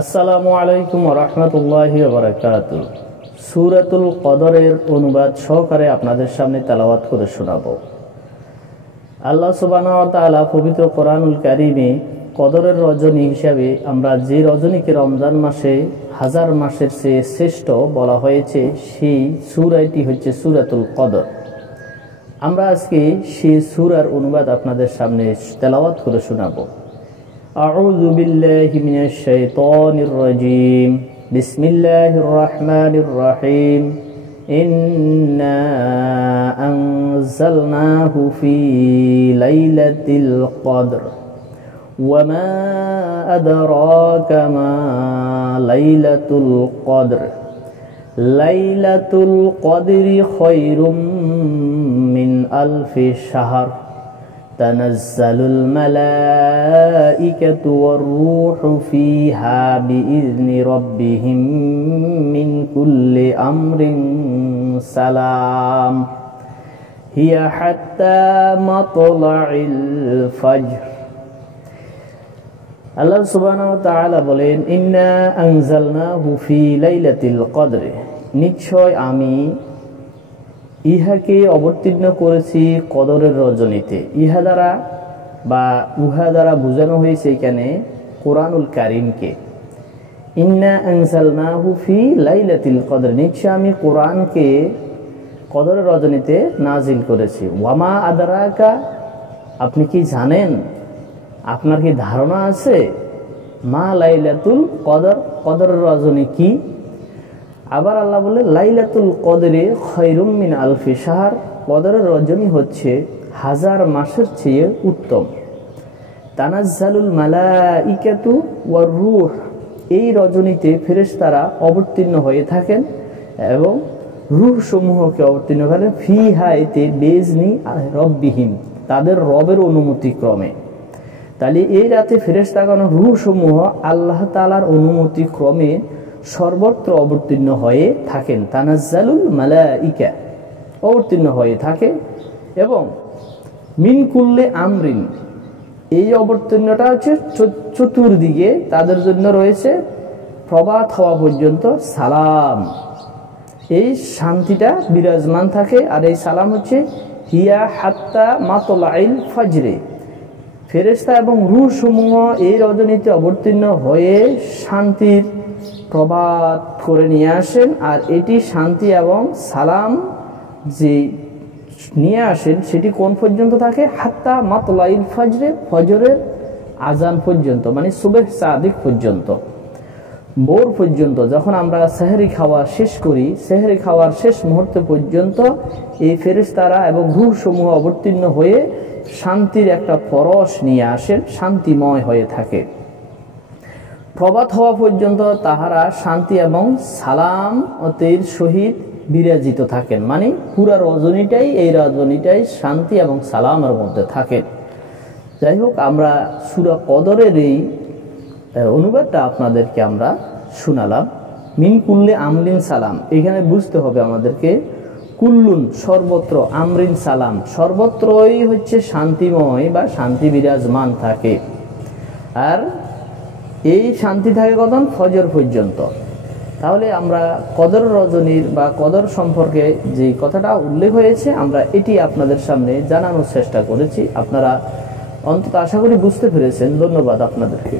আসসালামু আলাইকুম ওয়া রাহমাতুল্লাহি ওয়া বারাকাতুহু। সূরাতুল কদরের অনুবাদ সহকারে আপনাদের সামনে তেলাওয়াত করে শোনাবো। আল্লাহ সুবহানাহু ওয়া তাআলা পবিত্র কোরআনুল কারীমে কদরের রজনী হিসাবে আমরা যে রজনীকে রমজান মাসে হাজার মাসের চেয়ে শ্রেষ্ঠ বলা হয়েছে, সেই সূরাটি হচ্ছে সূরাতুল কদর। আমরা আজকে সেই সূরার অনুবাদ আপনাদের সামনে তেলাওয়াত করে শোনাবো। আউযু বিল্লাহি মিনাশ শাইতানির রাজীম। বিসমিল্লাহির রহমানির রহিম। ইন্না আনজালনাহু ফি লাইলাতিল কদর ওয়া মা আদরাকা মা লাইলাতুল কদর। লাইলাতুল কদরি খায়রুম মিন আলফি শাহর। তানাজ্জালুল মালাইকাতু ওয়ার রূহু ফিহা বিইذনি রাব্বিহিম মিন কুল্লি আমরিন সালাম হিয়া হাত্তা মাতলাইল ফাজর। আল্লাহ সুবহানাহু ওয়া তাআলা বলেন, ইন্না আনজালনাহু ফি লাইলাতিল কদর, নিশ্চয় আমি ইহাকে অবতীর্ণ করেছি কদরের রজনীতে। ইহা দ্বারা বা উহা দ্বারা বোঝানো হয়েছে এখানে কোরআনুল কারীমকে। ইন্না আনজালনাহু ফি লাইলাতিল কদর, নিশ্চয় আমি কোরআনকে কদরের রজনীতে নাজিল করেছি। ওয়ামা আদরাকা, আপনি কি জানেন, আপনার কি ধারণা আছে মা লাইলাতুল কদর, কদরের রজনী কি? আবার আল্লাহ বলে লাইলাতুল কদরে খায়রুম মিন আলফি শাহর, কদরের রজনী হচ্ছে হাজার মাসের চেয়ে উত্তম। তানাজ্জালুল মালাইকাতু ওয়ার রূহ, এই রজনীতে ফেরেশতারা অবতীর্ণ হয়ে থাকেন এবং রূহ সমূহকে অবতীর্ণ করেন ফিহা, এতে বিইذনি রাব্বিহিম, তাদের রবের অনুমতি ক্রমে। তাহলে এই রাতে ফেরেশতাগণ রূহ সমূহ আল্লাহ তাআলার অনুমতি ক্রমে সর্বত্র অবতীর্ণ হয়ে থাকেন। তানাজ্জালুল মালাইকা, অবতীর্ণ হয়ে থাকে এবং মিন কুল্লি আমরিন, এই অবতীর্ণটা হচ্ছে চতুর্দিকে তাদের জন্য রয়েছে প্রভাত হওয়া পর্যন্ত সালাম, এই শান্তিটা বিরাজমান থাকে। আর এই সালাম হচ্ছে হিয়া হাত্তা মাতলাইল ফাজরে, ফেরেশতা এবং রূহ সমূহ এই রজনীতে অবতীর্ণ হয়ে শান্তির প্রভাত করে নিয়ে আসেন। আর এটি শান্তি এবং সালাম যে নিয়ে আসেন সেটি কোন পর্যন্ত থাকে? হাত্তা মাতলাইল ফাজরে, ফজরের আজান পর্যন্ত, মানে সুবহ সাদিক পর্যন্ত, ভোর পর্যন্ত। যখন আমরা সেহরি খাওয়া শেষ করি, সেহরি খাওয়ার শেষ মুহূর্ত পর্যন্ত এই ফেরেশতারা এবং রূহ সমূহ অবতীর্ণ হয়ে শান্তির একটা পরশ নিয়ে আসেন, শান্তিময় হয়ে থাকে। প্রভাত হওয়া পর্যন্ত তাহারা শান্তি এবং সালামতের সহিত বিরাজিত থাকেন, মানে পুরা রজনীটাই, এই রজনীটাই শান্তি এবং সালামের মধ্যে থাকেন। যাই হোক, আমরা সূরা কদরের এই অনুবাদটা আপনাদেরকে আমরা শোনালাম। মিন কুল্লি আমরিন সালাম, এখানে বুঝতে হবে আমাদেরকে কুল্লুন সর্বত্র, আমরিন সালাম সর্বত্রই হচ্ছে শান্তিময় বা শান্তি বিরাজমান থাকে। আর এই শান্তি থাকে কখন? ফজর পর্যন্ত। তাহলে আমরা কদর রজনীর বা কদর সম্পর্কে যে কথাটা উল্লেখ হয়েছে, আমরা এটি আপনাদের সামনে জানানোর চেষ্টা করেছি। আপনারা অন্তত আশা করি বুঝতে পেরেছেন। ধন্যবাদ আপনাদেরকে।